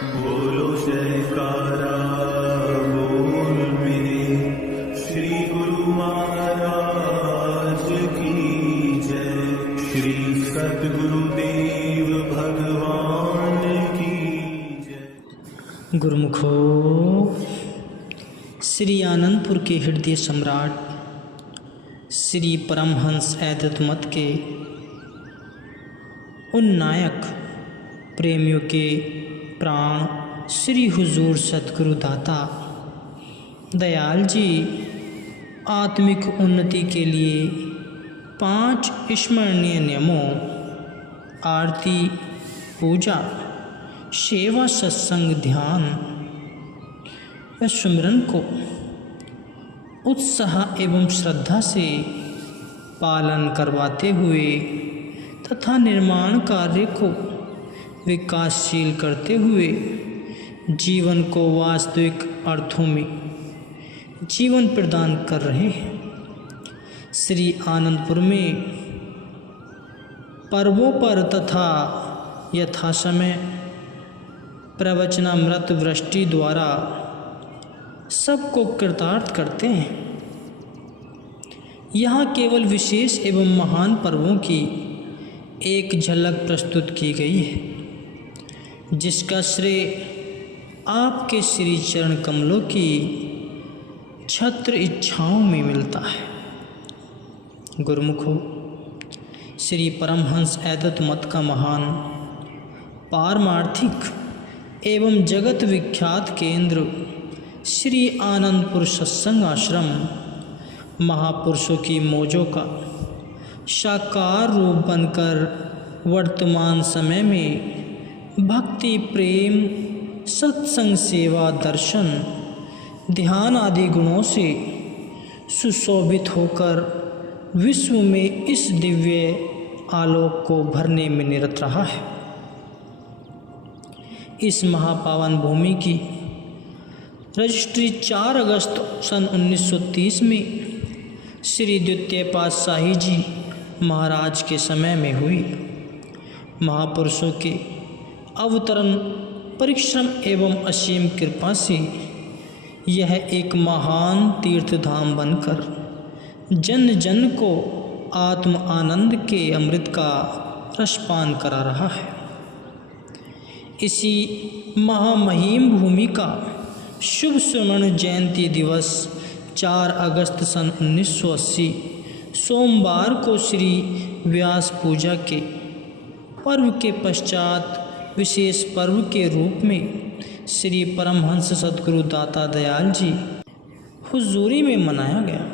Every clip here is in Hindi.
बोलो जयकारा बोल मेरे श्री गुरु महाराज की जय। श्री सद्गुरुदेव भगवान की जय। गुरुमुखो, श्री आनंदपुर के हृदय सम्राट श्री परमहंस अद्वैत मत के उन नायक प्रेमियों के प्राण श्री हुजूर सतगुरु दाता दयाल जी आत्मिक उन्नति के लिए 5 स्मरणीय नियमों आरती, पूजा, सेवा, सत्संग, ध्यान व सुमिरन को उत्साह एवं श्रद्धा से पालन करवाते हुए तथा निर्माण कार्य को विकासशील करते हुए जीवन को वास्तविक अर्थों में जीवन प्रदान कर रहे हैं। श्री आनंदपुर में पर्वों पर तथा यथासमय प्रवचनामृत वृष्टि द्वारा सबको कृतार्थ करते हैं। यहाँ केवल विशेष एवं महान पर्वों की एक झलक प्रस्तुत की गई है, जिसका श्रेय आपके श्री चरण कमलों की छत्र इच्छाओं में मिलता है। गुरुमुखो, श्री परमहंस अद्वैत मत का महान पारमार्थिक एवं जगत विख्यात केंद्र श्री आनंदपुर सत्संग आश्रम महापुरुषों की मौजों का साकार रूप बनकर वर्तमान समय में भक्ति, प्रेम, सत्संग, सेवा, दर्शन, ध्यान आदि गुणों से सुशोभित होकर विश्व में इस दिव्य आलोक को भरने में निरत रहा है। इस महापावन भूमि की रजिस्ट्री 4 अगस्त सन 1930 में श्री द्वितीय पातशाही जी महाराज के समय में हुई। महापुरुषों के अवतरण, परिश्रम एवं असीम कृपा से यह एक महान तीर्थधाम बनकर जन जन को आत्म आनंद के अमृत का रसपान करा रहा है। इसी महामहिम भूमि का शुभ स्वर्ण जयंती दिवस 4 अगस्त सन 1980 सोमवार को श्री व्यास पूजा के पर्व के पश्चात विशेष पर्व के रूप में श्री परमहंस सद्गुरु दाता दयाल जी हुजूरी में मनाया गया।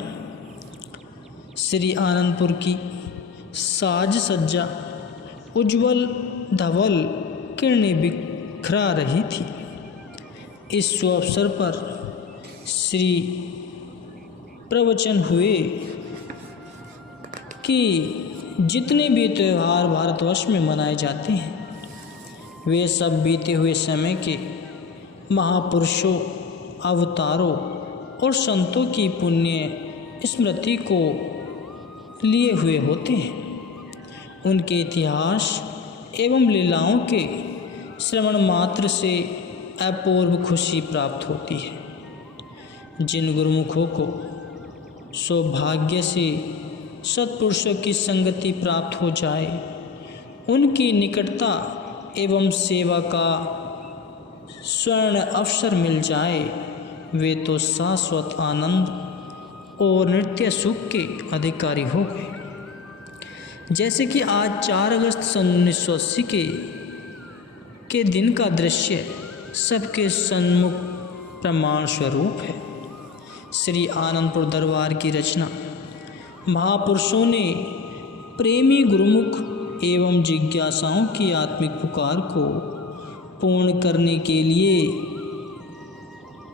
श्री आनंदपुर की साज सज्जा उज्ज्वल धवल किरणें बिखरा रही थी। इस शुभ अवसर पर श्री प्रवचन हुए कि जितने भी त्यौहार भारतवर्ष में मनाए जाते हैं वे सब बीते हुए समय के महापुरुषों, अवतारों और संतों की पुण्य स्मृति को लिए हुए होते हैं। उनके इतिहास एवं लीलाओं के श्रवण मात्र से अपूर्व खुशी प्राप्त होती है। जिन गुरुमुखों को सौभाग्य से सत्पुरुषों की संगति प्राप्त हो जाए, उनकी निकटता एवं सेवा का स्वर्ण अवसर मिल जाए, वे तो शाश्वत आनंद और नित्य सुख के अधिकारी हो गए। जैसे कि आज 4 अगस्त सन 1980 के दिन का दृश्य सबके सन्मुख प्रमाण स्वरूप है। श्री आनंदपुर दरबार की रचना महापुरुषों ने प्रेमी गुरुमुख एवं जिज्ञासाओं की आत्मिक पुकार को पूर्ण करने के लिए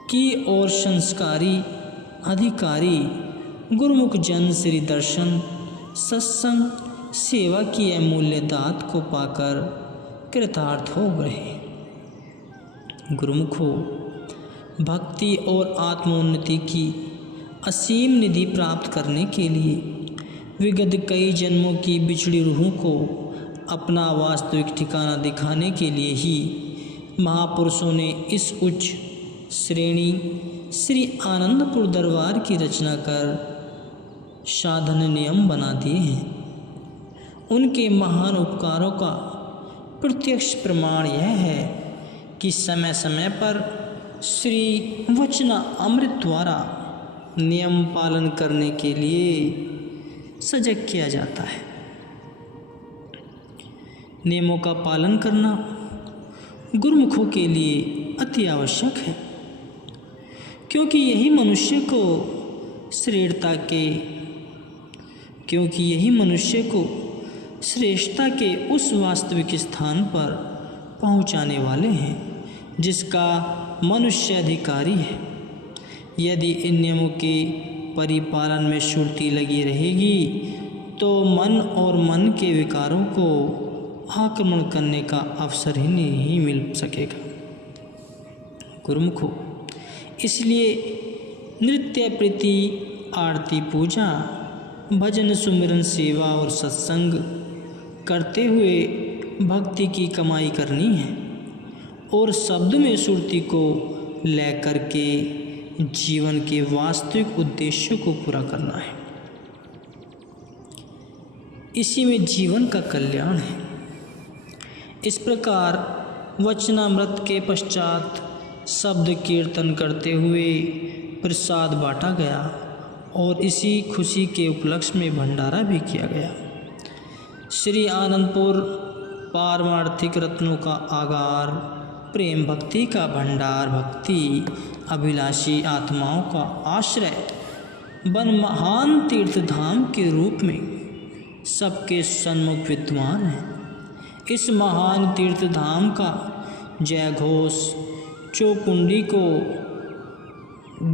की और संस्कारी अधिकारी गुरुमुख जन श्री दर्शन, सत्संग, सेवा की अमूल्य दात को पाकर कृतार्थ हो गए। गुरुमुखों, भक्ति और आत्मोन्नति की असीम निधि प्राप्त करने के लिए विगत कई जन्मों की बिछड़ी रूहों को अपना वास्तविक ठिकाना दिखाने के लिए ही महापुरुषों ने इस उच्च श्रेणी श्री आनंदपुर दरबार की रचना कर साधन नियम बना दिए हैं। उनके महान उपकारों का प्रत्यक्ष प्रमाण यह है कि समय समय पर श्री वचना अमृत द्वारा नियम पालन करने के लिए सजग किया जाता है। नियमों का पालन करना गुरुमुखों के लिए अति आवश्यक है, क्योंकि यही मनुष्य को श्रेष्ठता के उस वास्तविक स्थान पर पहुंचाने वाले हैं जिसका मनुष्य अधिकारी है। यदि इन नियमों के परिपालन में शुद्धि लगी रहेगी तो मन और मन के विकारों को आक्रमण करने का अवसर ही नहीं मिल सकेगा। गुरुमुखों, इसलिए नृत्य, प्रीति, आरती, पूजा, भजन, सुमिरन, सेवा और सत्संग करते हुए भक्ति की कमाई करनी है और शब्द में सुरती को लेकर के जीवन के वास्तविक उद्देश्यों को पूरा करना है। इसी में जीवन का कल्याण है। इस प्रकार वचनामृत के पश्चात शब्द कीर्तन करते हुए प्रसाद बांटा गया और इसी खुशी के उपलक्ष्य में भंडारा भी किया गया। श्री आनंदपुर पारमार्थिक रत्नों का आगार, प्रेम भक्ति का भंडार, भक्ति अभिलाषी आत्माओं का आश्रय बन महान तीर्थ धाम के रूप में सबके सन्मुख विद्यमान है। इस महान तीर्थ धाम का जय घोष चौकुंडी को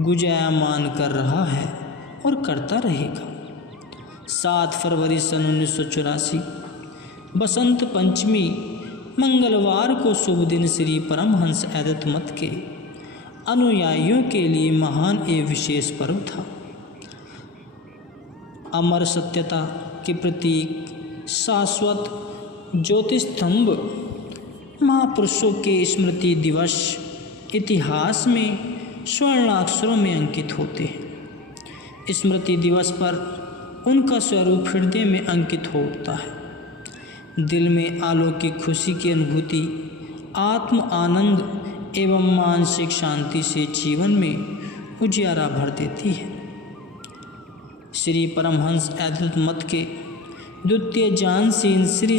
गुंजायमान कर रहा है और करता रहेगा। 7 फरवरी सन 1984 बसंत पंचमी मंगलवार को शुभ दिन श्री परमहंस अद्वैत मत के अनुयायियों के लिए महान एवं विशेष पर्व था। अमर सत्यता के प्रतीक, शाश्वत ज्योतिस्तंभ महापुरुषों के स्मृति दिवस इतिहास में स्वर्णाक्षरों में अंकित होते हैं। स्मृति दिवस पर उनका स्वरूप हृदय में अंकित हो उठता है। दिल में अलौकिक खुशी की अनुभूति, आत्म आनंद एवं मानसिक शांति से जीवन में उजियारा भर देती है। श्री परमहंस अद्वैत मत के द्वितीय जानशीन श्री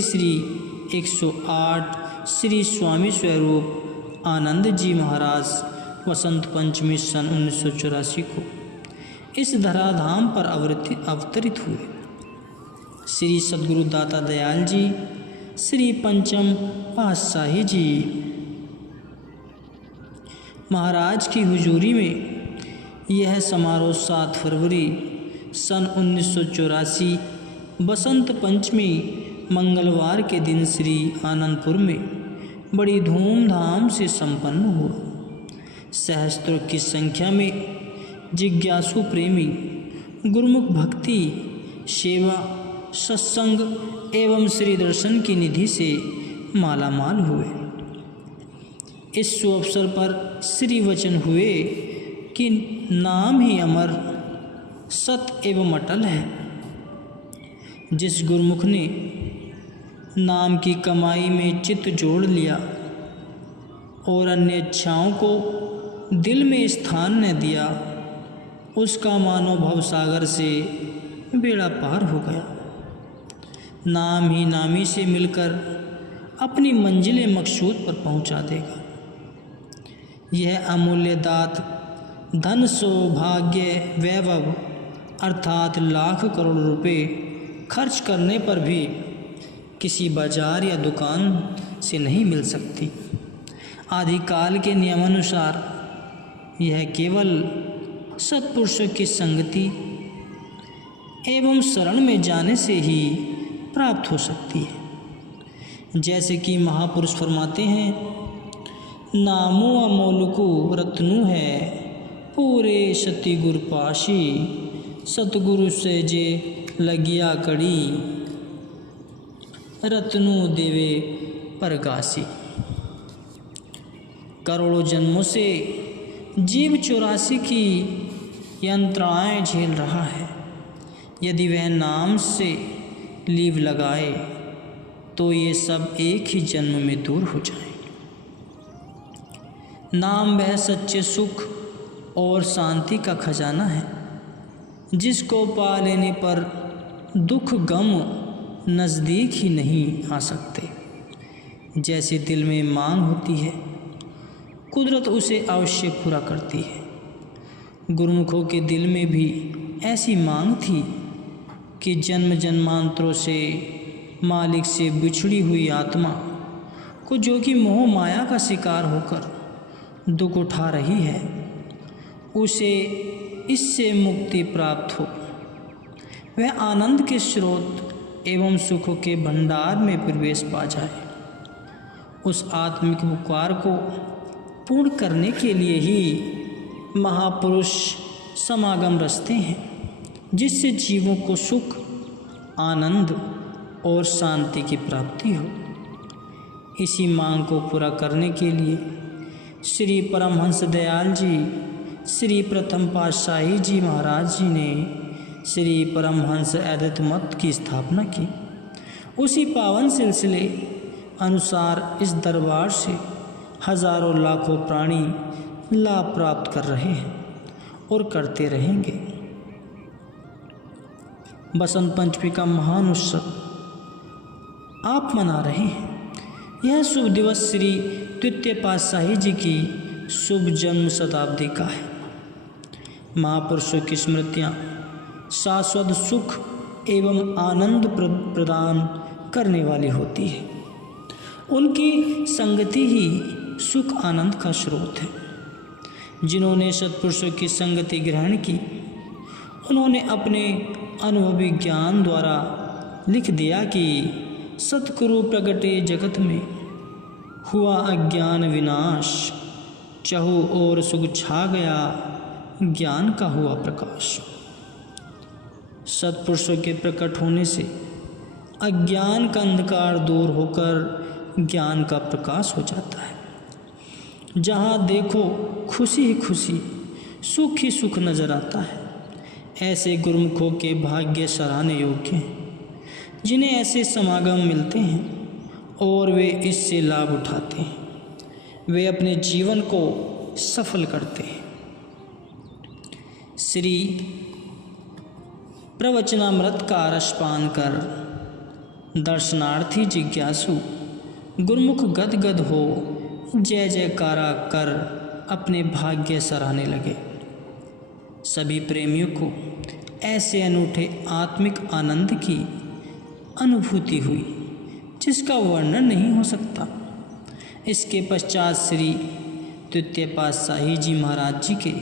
108 श्री स्वामी स्वरूप आनंद जी महाराज वसंत पंचमी सन 1984 को इस धराधाम पर अवतरित हुए। श्री सद्गुरु दाता दयाल जी, श्री पंचम पातशाही जी महाराज की हुजूरी में यह समारोह 7 फरवरी सन 1984 बसंत पंचमी मंगलवार के दिन श्री आनंदपुर में बड़ी धूमधाम से संपन्न हुआ। सहस्त्रों की संख्या में जिज्ञासु प्रेमी गुरुमुख भक्ति, सेवा, सत्संग एवं श्री दर्शन की निधि से मालामाल हुए। इस शुभ अवसर पर श्री वचन हुए कि नाम ही अमर, सत्य एवं अटल है। जिस गुरुमुख ने नाम की कमाई में चित्त जोड़ लिया और अन्य इच्छाओं को दिल में स्थान न दिया, उसका मानो भवसागर से बेड़ा पार हो गया। नाम ही नामी से मिलकर अपनी मंजिल मकसूद पर पहुंचा देगा। यह अमूल्य दात धन, सौभाग्य, वैभव अर्थात लाख करोड़ रुपए खर्च करने पर भी किसी बाजार या दुकान से नहीं मिल सकती। आदिकाल के नियमानुसार यह केवल सत्पुरुषों की संगति एवं शरण में जाने से ही प्राप्त हो सकती है। जैसे कि महापुरुष फरमाते हैं, नामो अमोलकु रत्नु है, पूरे सती गुर पाशी, सतगुरु से जे लगिया कड़ी, रत्नु देवे परगासी। करोड़ों जन्मों से जीव 84 की यंत्रणाएं झेल रहा है। यदि वह नाम से लीव लगाए तो ये सब एक ही जन्म में दूर हो जाए। नाम वह सच्चे सुख और शांति का खजाना है जिसको पा लेने पर दुख गम नज़दीक ही नहीं आ सकते। जैसे दिल में मांग होती है, कुदरत उसे अवश्य पूरा करती है। गुरुमुखों के दिल में भी ऐसी मांग थी कि जन्म जन्मांतरों से मालिक से बिछड़ी हुई आत्मा को, जो कि मोह माया का शिकार होकर दुख उठा रही है, उसे इससे मुक्ति प्राप्त हो, वह आनंद के स्रोत एवं सुखों के भंडार में प्रवेश पा जाए। उस आत्मिक पुकार को पूर्ण करने के लिए ही महापुरुष समागम रचते हैं, जिससे जीवों को सुख, आनंद और शांति की प्राप्ति हो। इसी मांग को पूरा करने के लिए श्री परमहंस दयाल जी, श्री प्रथम पातशाही जी महाराज जी ने श्री परमहंस अद्वैत मत की स्थापना की। उसी पावन सिलसिले अनुसार इस दरबार से हजारों लाखों प्राणी लाभ प्राप्त कर रहे हैं और करते रहेंगे। बसंत पंचमी का महान उत्सव आप मना रहे हैं। यह शुभ दिवस श्री द्वितीय पातशाही जी की शुभ जन्म शताब्दी का है। महापुरुषों की स्मृतियाँ शाश्वत सुख एवं आनंद प्रदान करने वाली होती है। उनकी संगति ही सुख आनंद का स्रोत है। जिन्होंने सत्पुरुषों की संगति ग्रहण की, उन्होंने अपने अनुभवी ज्ञान द्वारा लिख दिया कि सतगुरु प्रगटे जगत में हुआ अज्ञान विनाश, चहु और सुख छा गया, ज्ञान का हुआ प्रकाश। सत्पुरुषों के प्रकट होने से अज्ञान का अंधकार दूर होकर ज्ञान का प्रकाश हो जाता है। जहाँ देखो खुशी ही खुशी, सुख ही सुख नजर आता है। ऐसे गुरुमुखों के भाग्य सराहने योग्य हैं, जिन्हें ऐसे समागम मिलते हैं और वे इससे लाभ उठाते हैं। वे अपने जीवन को सफल करते हैं। श्री प्रवचनामृत का रस पान कर दर्शनार्थी जिज्ञासु गुरुमुख गदगद हो जय जयकारा कर अपने भाग्य सराहने लगे। सभी प्रेमियों को ऐसे अनूठे आत्मिक आनंद की अनुभूति हुई जिसका वर्णन नहीं हो सकता। इसके पश्चात श्री द्वितीय पातशाही जी महाराज जी के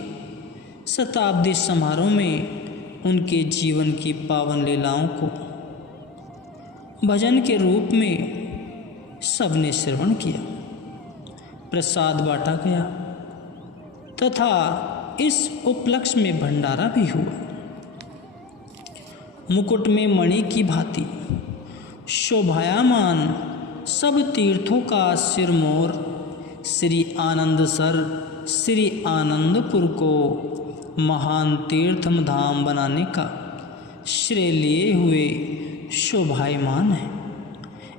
शताब्दी समारोह में उनके जीवन की पावन लीलाओं को भजन के रूप में सबने श्रवण किया, प्रसाद बांटा गया तथा इस उपलक्ष्य में भंडारा भी हुआ। मुकुट में मणि की भांति शोभायमान सब तीर्थों का सिरमौर श्री आनंद सर श्री आनंदपुर को महान तीर्थम धाम बनाने का श्रेय लिए हुए शोभायमान है।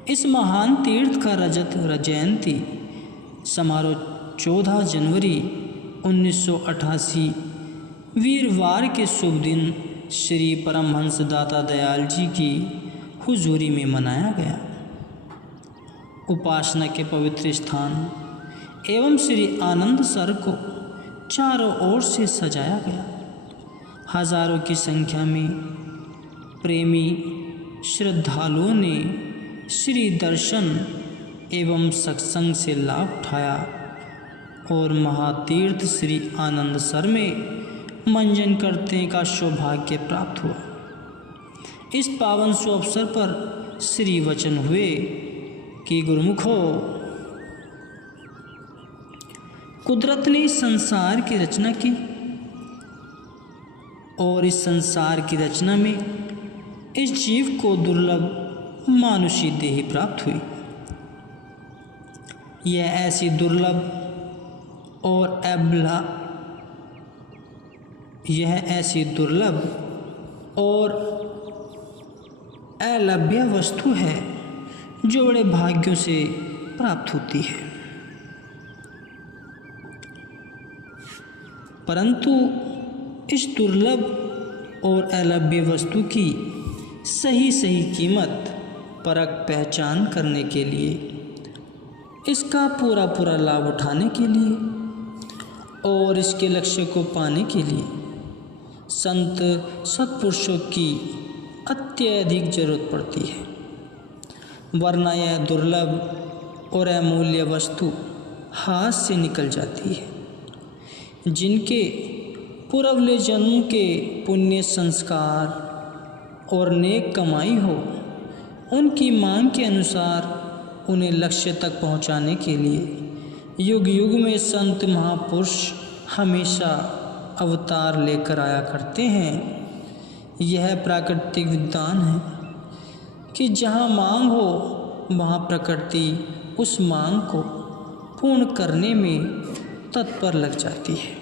इस महान तीर्थ का रजत जयंती समारोह 14 जनवरी 1988 वीरवार के शुभ दिन श्री परमहंस दाता दयाल जी की हुजूरी में मनाया गया। उपासना के पवित्र स्थान एवं श्री आनंद सर को चारों ओर से सजाया गया। हजारों की संख्या में प्रेमी श्रद्धालुओं ने श्री दर्शन एवं सत्संग से लाभ उठाया और महातीर्थ श्री आनंद सर में मंजन करने का सौभाग्य प्राप्त हुआ। इस पावन शुभ अवसर पर श्री वचन हुए कि गुरुमुखो, कुदरत ने इस संसार की रचना की और इस संसार की रचना में इस जीव को दुर्लभ मानुषी देह प्राप्त हुई। यह ऐसी दुर्लभ और अबला, यह ऐसी दुर्लभ और अलभ्य वस्तु है जो बड़े भाग्यों से प्राप्त होती है, परंतु इस दुर्लभ और अलभ्य वस्तु की सही कीमत परख पहचान करने के लिए, इसका पूरा लाभ उठाने के लिए और इसके लक्ष्य को पाने के लिए संत सत्पुरुषों की अत्यधिक जरूरत पड़ती है, वरना यह दुर्लभ और अमूल्य वस्तु हाथ से निकल जाती है। जिनके पूर्वले जन्म के पुण्य संस्कार और नेक कमाई हो, उनकी मांग के अनुसार उन्हें लक्ष्य तक पहुंचाने के लिए युग युग में संत महापुरुष हमेशा अवतार लेकर आया करते हैं। यह प्राकृतिक विद्वान है कि जहाँ मांग हो वहाँ प्रकृति उस मांग को पूर्ण करने में तत्पर लग जाती है।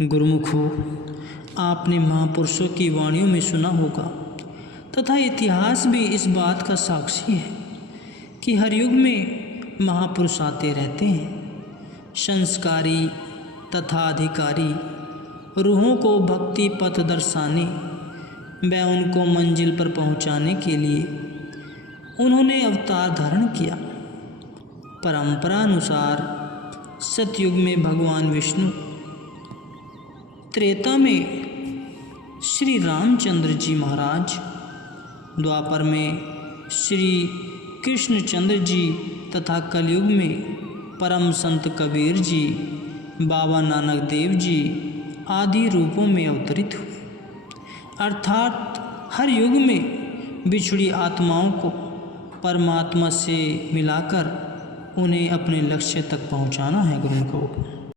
गुरुमुखो, आपने महापुरुषों की वाणियों में सुना होगा तथा इतिहास भी इस बात का साक्षी है कि हर युग में महापुरुष आते रहते हैं। संस्कारी तथा अधिकारी रूहों को भक्ति पथ दर्शाने व उनको मंजिल पर पहुंचाने के लिए उन्होंने अवतार धारण किया। परंपरा अनुसार सतयुग में भगवान विष्णु, त्रेता में श्री रामचंद्र जी महाराज, द्वापर में श्री कृष्णचंद्र जी तथा कलयुग में परम संत कबीर जी, बाबा नानक देव जी आदि रूपों में अवतरित हुए। अर्थात हर युग में बिछड़ी आत्माओं को परमात्मा से मिलाकर उन्हें अपने लक्ष्य तक पहुंचाना है। गुरु को